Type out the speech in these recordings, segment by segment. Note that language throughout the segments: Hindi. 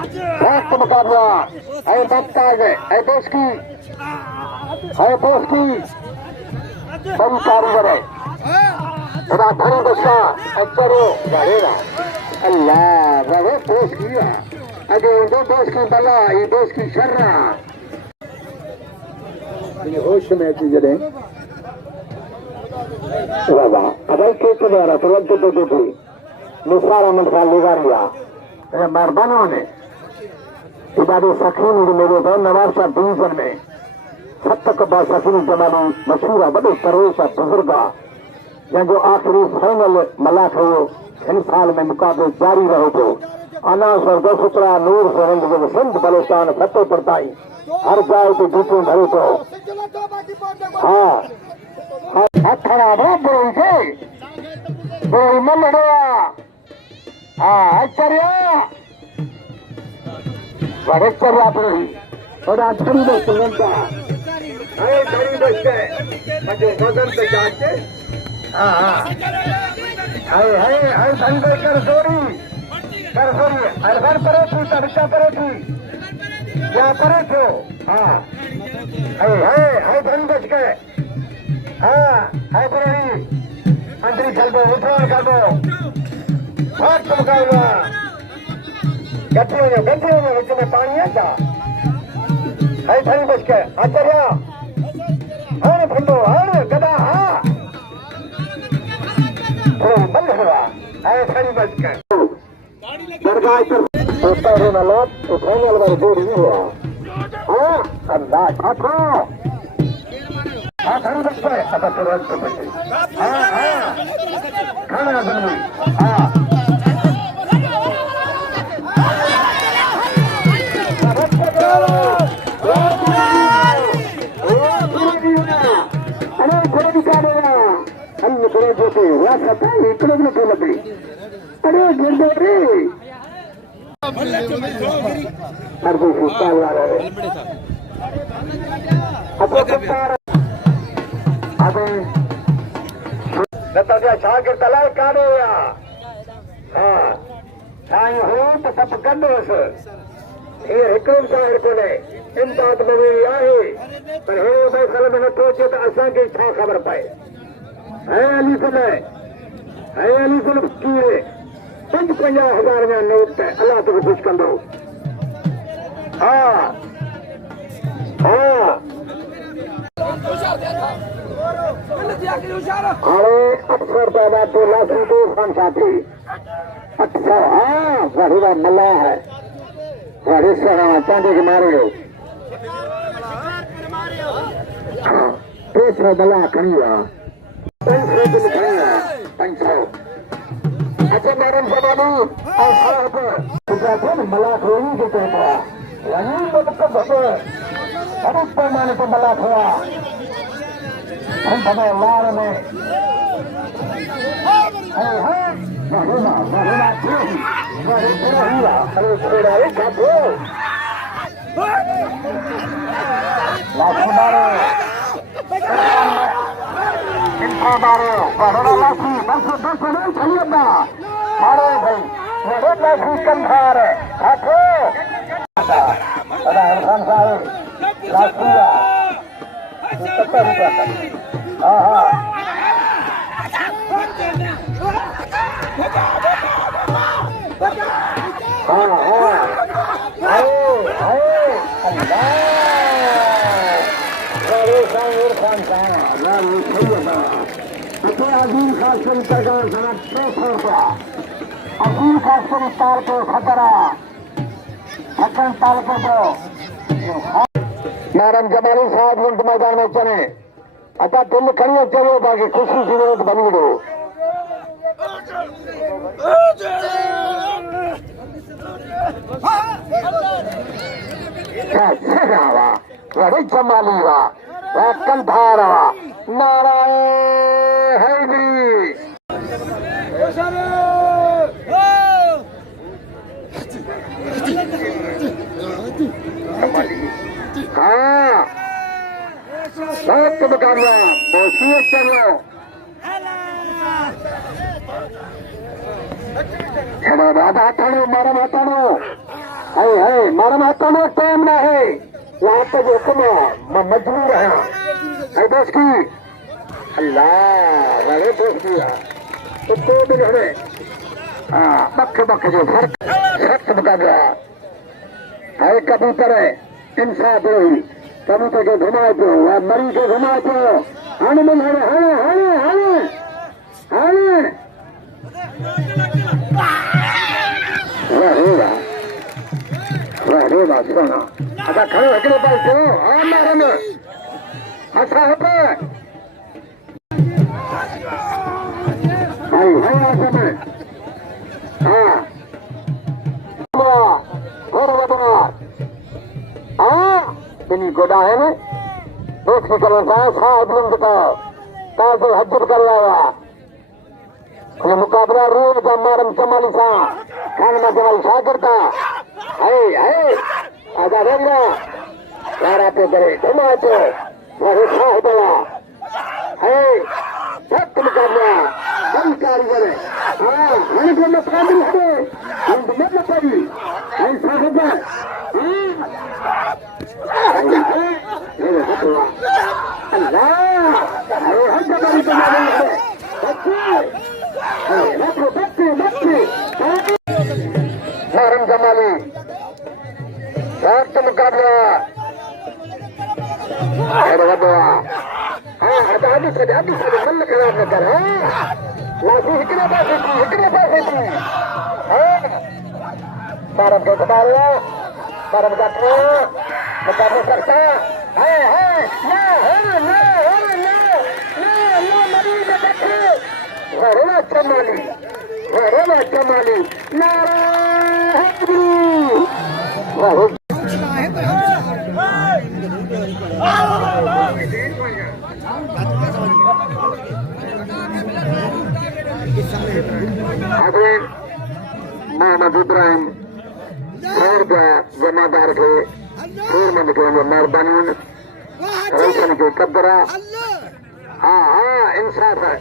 वक्त मुकाबला है वक्त आ गए है दोस्त की बड़ी कारीगर है बड़ा धनी बच्चा अचरो रहेगा अल्लाह रहे दोस्त किया अगे दो दोस्त की बला ये दोस्त की शर्रा ये होश में थी जड़े बाबा अब के द्वारा तुरंत तो थी निसारा मनसा लेगारिया मेहरबानों ने इबादत सखीन मेरे तो नवाबशाह डिवीजन में सत्तक बा सखीन जमानी मशहूर बड़े परवेश बुजुर्गा जंहिंजो आखिरी फाइनल मलाखो इन साल में मुकाबले जारी रहे थो अनासर दोसरा नूर सोहंद सिंध बलोचान फतेहपुर ताईं हर जाइ ते जूतियूं भरे थो हाँ अथड़ा बरोबर थे बरोबर मलड़ो हाँ आचार्य वरेश्वरा पुरी थोड़ा थोड़ी बस लेंदा अरे थोड़ी बस के मजे मगन पे जाके हां हां हाय बंदे कर सोरी हर घर करे थी तड़का करे थी क्या करे थो हां हाय बंद बच के हां हाय पुरी अंदर चल दो उठो कर दो हाथ मुकाबला गड्ढे में विच में पानी आता है थड़ी बच के आचार्य हाँ भंडो हाँ गदा हाँ बंद हुआ है थड़ी बच के दरगाह पर उतारे वाला उठाने वाला जोड़ नहीं हुआ हाँ अल्लाह आठो हाँ थड़ी बच के अब तुरंत बचे हाँ हाँ खाना जरूरी हाँ अरे गिरदे शागिर तलाय काढो हाँ साईं हो तो सब कंदोसि ये हिकिड़ो शाइर कोन्हे इम्दाद में आहे पर हेड़े फैसल में नथो अचे त असांखे छा ख़बर पए है अली सुन कीरे 50,000 जा नोट अल्लाह तो खुश कंदो हाँ हाँ अरे 800 रुपया 2 लाख रुपये खान साथी 800 हाँ बढ़िया मला है चांदी के मारे हो 300 मला खड़ी 500 बिल खड़ी 500 अच्छा मैडम साहब मला खोई के कहता वहीं तो अरे पैमाने पर मला खोया हम हमें लार में अरे छोड़ा रे काटो लाठी मारो इनको मारो बड़ा लाठी बस नहीं चाहिए ना मारो भाई बड़े लाठी कंधार काटो अरे इरफान साहब लाठी हाँ हाँ अजीम खास ताल को खतरा छक्कन ताल को मैडम जमाली साहब मिनट मैदान में चले अच्छा दिल खड़ी चलो बाकी खुशी से बनी दो वही जमाली वह कंधार नारायण हैदरी हाँ बहुत मुकाबला बहुत चलो छड़ो दादा हटाड़ो मारा हटाड़ो है मारा हाथों में टाइम ना है यहाँ पे जो हुक्म मैं मजबूर है दोस्त की अल्लाह वाले दोस्त किया तो 2 दिन हमें बक्के बक्के जो सख्त मुकाबला है कबूतर है इंसाफ रही कबूतर के घुमाए पे मरी के घुमाए पे हाने मन हाने हाने हाने हाने हाने वाह सोना अच्छा खड़ो हिकिड़े पास थियो मारे में अच्छा होता है समय हाँ बिनी गोदा है ने देख के करो साहब का ताजे हजर कर लाया ये मुकाबला रोज का मारम चमाली सा खान में चमाली शागिर्दा है आजा रंगा यारा पे करे घुमा तो वही साहब है सख्त मुकाबला बड़ी कारीगर है हमें को मकाबल है हम तो मत पड़ी है साहब अल्लाह अरे हम तो बड़ी तुम्हारे है बच्चे मारम जमाली सख्त मुकाबला अरे बदवा आदि से मन खराब न कर लाठी हिकड़े पासे थी मारम के घुमाला मारम का मुकाबला करता है चमाली मोहम्मद इब्राहिम जमादार के सूरमंद के मेहरबानी रोशन के कदरा हाँ इंसाफ है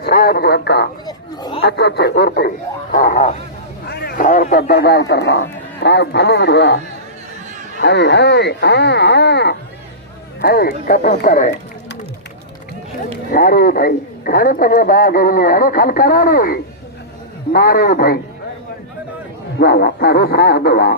साहब जो हक्का अच्छे उड़ते हाँ और पर दरगाह करना साहब भले हुआ है कबूतर है मारे भाई खाने पर बाग अरे खल करा रे मारे भाई वाह वाह तारो साहब वाह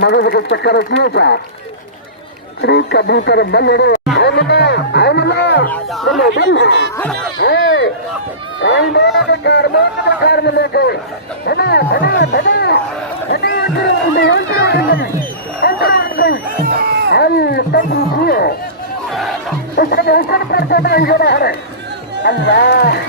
मगज के चक्कर किए था अरे कबूतर बल्ले कार में लेके अल्लाह